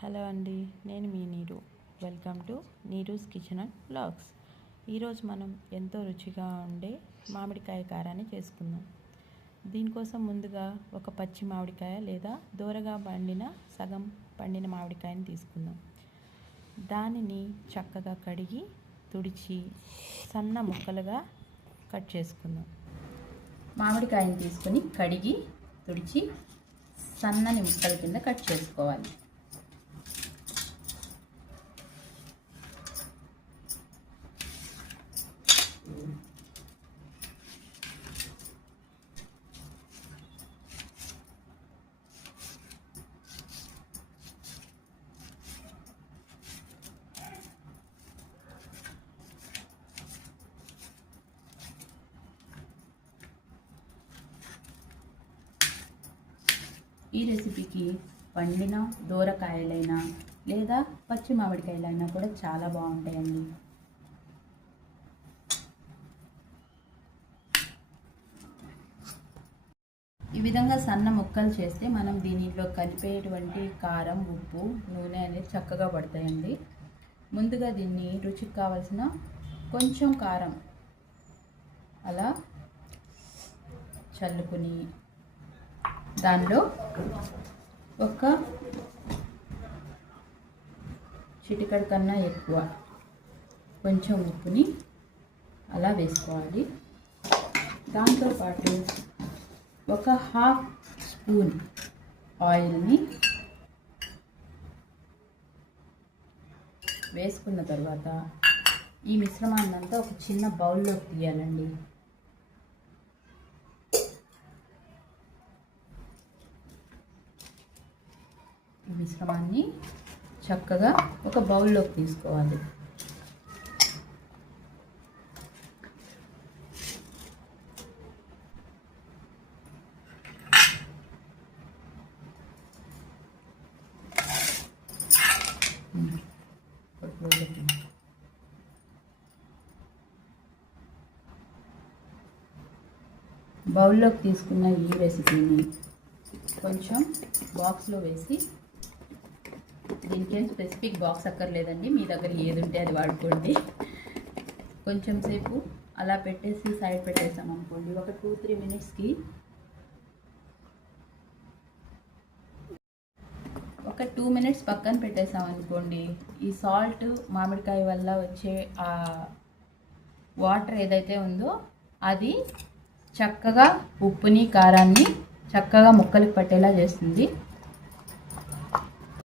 Hello అండి, నేను మీ నీరు. Welcome to Neeru's kitchen and vlogs. ఈరోజు మనం ఎంతో రుచిగా ఉండే మామిడికాయ కారాన్ని చేసుకుందాం. దీనికోసం ముందుగా ఒక పచ్చి మామిడికాయ లేదా దూరగా సగం పండిన మామిడికాయని తీసుకుందాం. దానిని చక్కగా కడిగి తుడిచి సన్న ముక్కలుగా కట్ చేసుకుందాం. మామిడికాయని తీసుకొని కడిగి తుడిచి సన్నని ముక్కల కింద కట్ చేసుకోవాలి. ఈ రెసిపీకి పండిన దూరకాయలైనా లేదా పచ్చి మామిడికాయలైనా కూడా చాలా బాగుంటాయండి. ఈ విధంగా సన్న ముక్కలు చేస్తే మనం దీనిలో కలిపేటువంటి కారం, ఉప్పు, నూనె అనేది చక్కగా పడతాయండి. ముందుగా దీన్ని రుచికి కావాల్సిన కొంచెం కారం అలా చల్లుకుని దానిలో ఒక చిటికెడు కన్నా ఎక్కువ కొంచెం ఉప్పుని అలా వేసుకోవాలి. దాంతోపాటు ఒక హాఫ్ స్పూన్ ఆయిల్ని వేసుకున్న తర్వాత ఈ మిశ్రమాన్ని అంతా ఒక చిన్న బౌల్లోకి తీయాలండి. ఈ మిశ్రమాన్ని చక్కగా ఒక బౌల్లోకి తీసుకోవాలి. బౌల్లోకి తీసుకున్న ఈ రెసిపీని కొంచెం బాక్స్లో వేసి, దీనికేం స్పెసిఫిక్ బాక్స్ అక్కర్లేదండి, మీ దగ్గర ఏది ఉంటే అది వాడుకోండి. కొంచెం సేపు అలా పెట్టేసి సైడ్ పెట్టేసాం అనుకోండి, ఒక 2-3 మినిట్స్కి ఒక 2 మినిట్స్ పక్కన పెట్టేసాం అనుకోండి, ఈ సాల్ట్ మామిడికాయ వల్ల వచ్చే ఆ వాటర్ ఏదైతే ఉందో అది చక్కగా ఉప్పుని, కారాన్ని చక్కగా ముక్కలకు పట్టేలా చేస్తుంది.